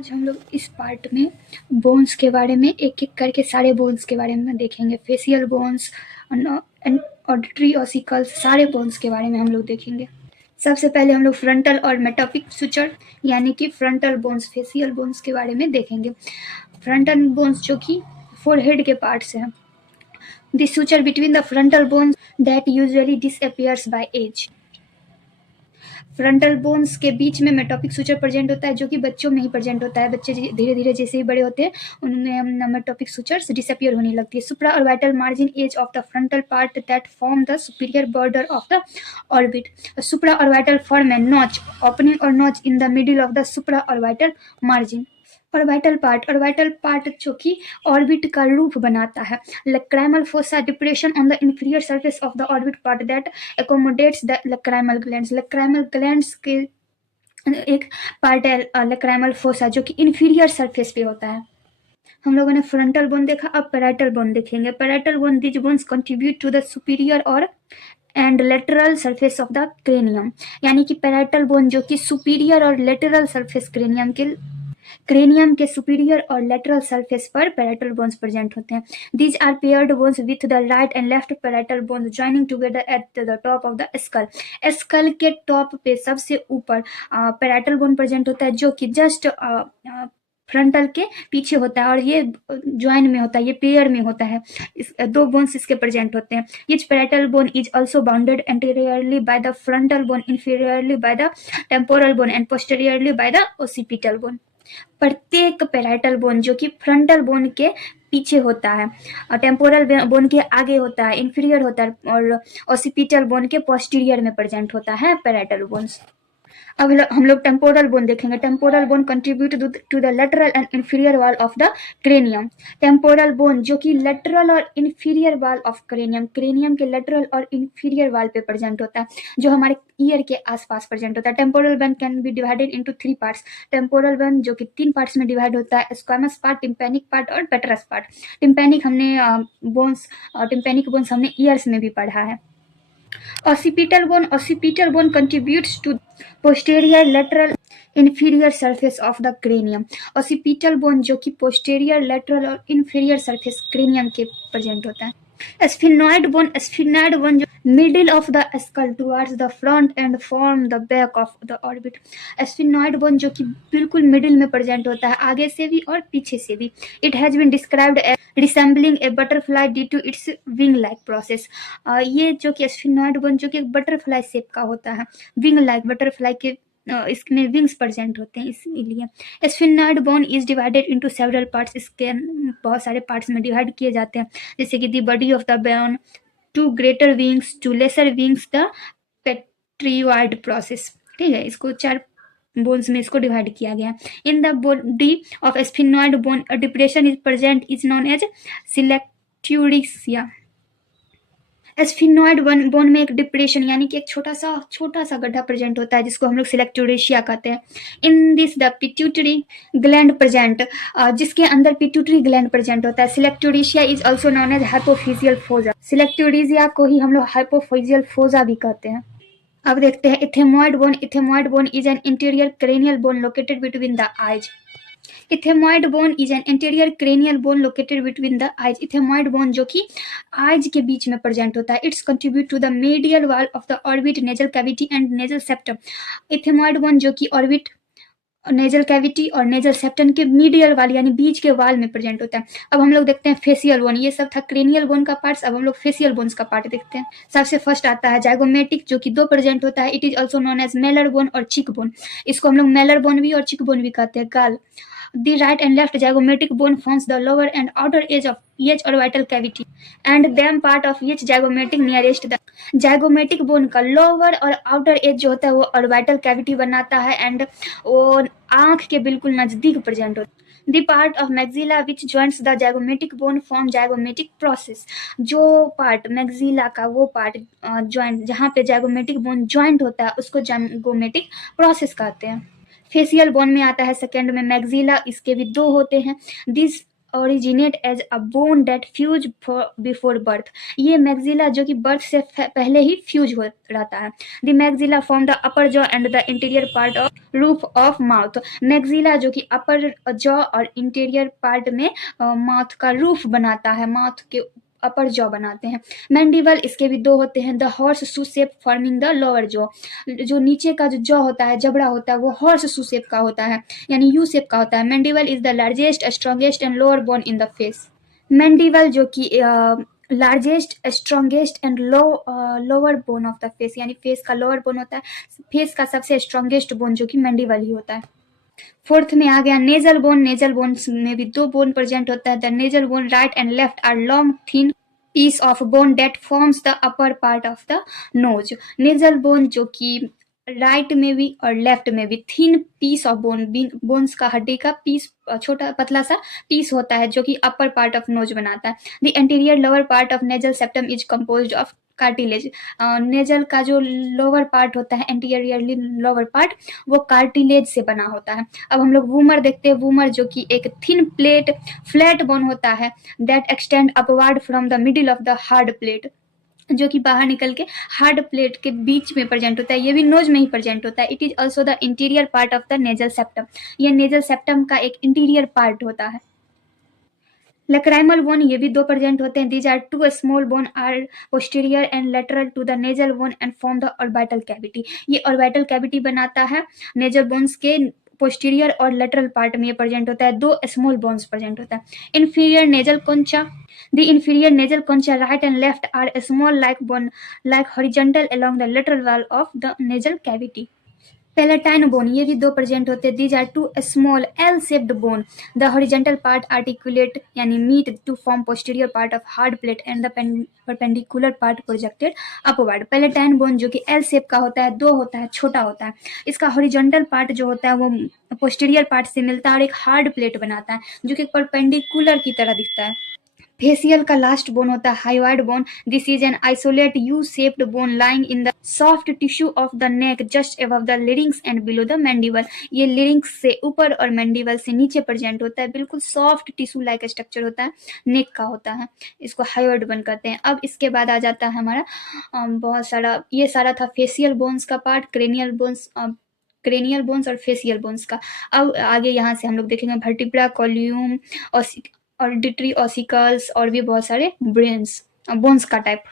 आज हम लोग इस पार्ट में बोन्स के बारे में एक एक करके सारे बोन्स के बारे में देखेंगे। Facial bones and auditory ossicles, सारे बोन्स के बारे में हम लोग देखेंगे। सबसे पहले हम लोग फ्रंटल और मेटाफिक सुचर यानी कि फ्रंटल बोन्स, फेशियल बोन्स के बारे में देखेंगे। फ्रंटल बोन्स जो कि फोरहेड के पार्ट्स हैं। This suture between the frontal bones that usually disappears by age. Frontal bones के बीच में मेटोपिक सुचर प्रेजेंट होता है जो कि बच्चों में ही प्रेजेंट होता है। बच्चे धीरे धीरे जैसे ही बड़े होते हैं उनमें मेटोपिक सुचर्स डिसअपियर होने लगती है। Supra orbital margin edge of the frontal part that form the superior border of the orbit. Supra orbital form a notch opening और notch in the middle of the supra orbital margin. Orbital part जो कि orbit का रूप बनाता है। Lacrimal fossa depression on the inferior surface of the orbit part that accommodates the lacrimal glands. Lacrimal glands के एक part है lacrimal fossa जो कि इंफीरियर सरफेस पे होता है। हम लोगों ने फ्रंटल बोन देखा, अब पैराइटल बोन देखेंगे। Parietal bone, this bones contribute to the superior और and lateral surface of the cranium. यानी कि पैराइटल बोन जो कि सुपीरियर और लेटरल सरफेस क्रेनियम के सुपीरियर और लेटरल सरफेस पर पैराइटल बोन्स प्रेजेंट होते हैं। These are paired bones with the right and left parietal bones joining together at the top of the skull. Skull के top पे सबसे ऊपर पैराइटल बोन प्रेजेंट होता है जो कि जस्ट फ्रंटल के पीछे होता है और ये ज्वाइन में होता है, ये पेयर में होता है। दो बोन्स इसके प्रेजेंट होते हैं। Each parietal bone is also bounded anteriorly by the frontal bone, inferiorly by the temporal bone and posteriorly by the occipital bone. प्रत्येक पैराइटल बोन जो कि फ्रंटल बोन के पीछे होता है, टेम्पोरल बोन के आगे होता है, इंफीरियर होता है और ओसिपिटल बोन के पोस्टीरियर में प्रेजेंट होता है पैराइटल बोन्स। अब हम लोग टेम्पोरल बोन देखेंगे। Temporal bone contribute to the lateral and inferior wall of the cranium. Temporal bone जो कि लेटरल और इंफीरियर वॉल ऑफ क्रेनियम के लेटरल और इंफीरियर वॉल पे प्रेजेंट होता है, जो हमारे ईयर के आसपास प्रेजेंट होता है। Temporal bone can be divided into 3 parts. Temporal bone जो कि 3 पार्ट्स में डिवाइड होता है, स्क्वामस पार्ट, टिम्पैनिक पार्ट और पेट्रस पार्ट। टिम्पैनिक बोन्स हमने ईयर्स में भी पढ़ा है। Occipital bone contributes to posterior lateral inferior surface of the cranium। occipital bone जो कि posterior lateral और inferior surface cranium के प्रेजेंट होता है। Sphenoid bone जो middle of the skull towards the front and form the back of the orbit। Sphenoid bone जो कि बिल्कुल मिडिल में प्रेजेंट होता है, आगे से भी और पीछे से भी। It has been described as resembling a butterfly due to its wing-like process। ये जो कि स्फिनॉइड बोन जो कि एक बटरफ्लाई शेप का होता है, विंग लाइक, बटरफ्लाई के इसमें विंग्स प्रेजेंट होते हैं, इसलिए। Sphenoid bone is divided into several parts. इसके बहुत सारे पार्ट्स में डिवाइड किए जाते हैं, जैसे कि the body of the bone, two greater wings, two lesser wings, the pterygoid process. ठीक है, इसको 4 बोन्स में इसको डिवाइड किया गया। In the body of sphenoid bone a depression is present is known as sella turcica. Sphenoid bone में एक depression यानी कि एक छोटा सा गड्ढा प्रेजेंट होता है जिसको हम लोग सिलेक्ट्यूरेशिया कहते हैं। In this the pituitary gland present, जिसके अंदर पिट्यूटरी ग्लैंड प्रेजेंट होता है। Sella turcica is also known as hypophyseal fossa. Sella turcica को ही हम लोग हाइपोफिजियल फोजा भी कहते हैं। अब देखते हैं ethmoid bone. Ethmoid bone is an interior cranial bone located between the eyes. Ethmoid bone is an interior cranial bone located between the eyes. Ethmoid bone जो कि आइज के बीच में प्रेजेंट होता है। It's contribute to the medial wall of the orbit, nasal cavity and nasal septum. Ethmoid bone जो कि orbit, nasal cavity और नेजल सेप्टम के मीडियल वाल यानी बीच के वाल में प्रेजेंट होता है। अब हम लोग देखते हैं फेशियल बोन। ये सब था क्रेनियल बोन का पार्ट, अब हम लोग फेशियल बोन्स का पार्ट देखते हैं। सबसे फर्स्ट आता है जाइगोमेटिक जो कि 2 प्रेजेंट होता है। It is also known as malar bone और चिक बोन। इसको हम लोग मेलर बोन भी और चिक बोन भी कहते हैं। गाल, the right and left zygomatic bone forms the lower and outer edge of each orbital cavity and them part of each zygomatic nearest the zygomatic bone का lower और outer edge जो होता है वो orbital cavity बनाता है and वो आंख के बिल्कुल नजदीक प्रेजेंट होता है। The part of maxilla which joins the zygomatic bone form zygomatic process। जो पार्ट मैक्सिला का वो पार्ट ज्वाइंट जहाँ पे zygomatic bone ज्वाइंट होता है उसको zygomatic process कहते हैं। फेशियल बोन में आता है सेकेंड में मैक्सिला, इसके भी 2 होते हैं। This originate as a bone that fuse before birth. ये मैक्सिला जो कि बर्थ से पहले ही फ्यूज हो रहता है. The maxilla form the upper jaw and the interior part of roof of mouth. Maxilla जो कि अपर जॉ और इंटीरियर पार्ट में माउथ का रूफ बनाता है, माउथ के अपर जॉ बनाते हैं. मैंडिबल इसके भी दो होते हैं. The horse shoe shape forming the lower jaw. जो नीचे का जो जॉ होता है, जबड़ा होता है, वो हॉर्स शू शेप का होता है, यानी यू शेप का होता है. Mandible is the largest, strongest and lower bone in the face. Mandible जो कि largest, strongest and lower bone of the face, यानी फेस का लोअर बोन होता है. फेस का सबसे स्ट्रॉन्गेस्ट बोन जो कि मैंडिबल ही होता है. फोर्थ में आ गया नेजल बोन. नेजल बोन में भी दो बोन प्रेजेंट होता है. The nasal bone right and left are long thin piece of bone that forms the upper part of the nose. Nasal bone जो कि राइट में भी और लेफ्ट में भी thin piece of bone, bones का हड्डी का पीस, छोटा पतला सा पीस होता है जो कि अपर पार्ट ऑफ नोज बनाता है. The interior lower part of nasal septum is composed of cartilage. Nasal का जो लोअर पार्ट होता है, इंटीरियरली लोअर पार्ट, वो कार्टिलेज से बना होता है. अब हम लोग वूमर देखते हैं. वूमर जो कि एक थिन प्लेट फ्लैट बोन होता है that extend upward from the middle of the hard plate, जो कि बाहर निकल के हार्ड प्लेट के बीच में प्रेजेंट होता है. ये भी नोज में ही प्रेजेंट होता है. It is also the interior part of the nasal septum. ये नेजल सेप्टम का एक इंटीरियर पार्ट होता है. लैक्राइमल बोन ये भी दो प्रेजेंट होते हैं. These are two small bone are posterior and lateral to the nasal bone and form the orbital cavity. ये ऑर्बिटल कैविटी बनाता है. नेजल बोन्स के पोस्टीरियर और लेटरल पार्ट में ये प्रेजेंट होता है. दो स्मॉल बोन्स प्रेजेंट होता है. Inferior nasal कॉन्चा. The inferior nasal concha right and left are small like bone, like horizontal along the lateral wall of the nasal cavity. Palatine bone ये भी दो प्रेजेंट होते हैं. These are two small L-shaped bone. The horizontal part articulate यानी meet to form posterior part of hard plate and the perpendicular part projected upward. Palatine bone जो कि L shape का होता है, दो होता है, छोटा होता है. इसका horizontal part जो होता है वो posterior part से मिलता है और एक hard plate बनाता है जो कि perpendicular की तरह दिखता है. फेसियल का लास्ट बोन होता है hyoid bone. This is an isolate U shaped bone lying in the soft tissue of the neck just above the larynx and below the mandible. ये लिरिंग्स से ऊपर और मैंडिबल से नीचे प्रेजेंट होता है. बिल्कुल सॉफ्ट टिश्यू लाइक स्ट्रक्चर होता है, नेक का होता है. इसको हाइवाइड बोन कहते हैं. अब इसके बाद आ जाता है हमारा बहुत सारा, ये सारा था फेसियल बोन्स का पार्ट, क्रेनियल बोन्स और फेसियल बोन्स का. अब आगे यहाँ से हम लोग देखेंगे वर्टिब्रा, कॉल्यूम, ऑडिटरी ऑसिकल्स और भी बहुत सारे बोन्स का टाइप.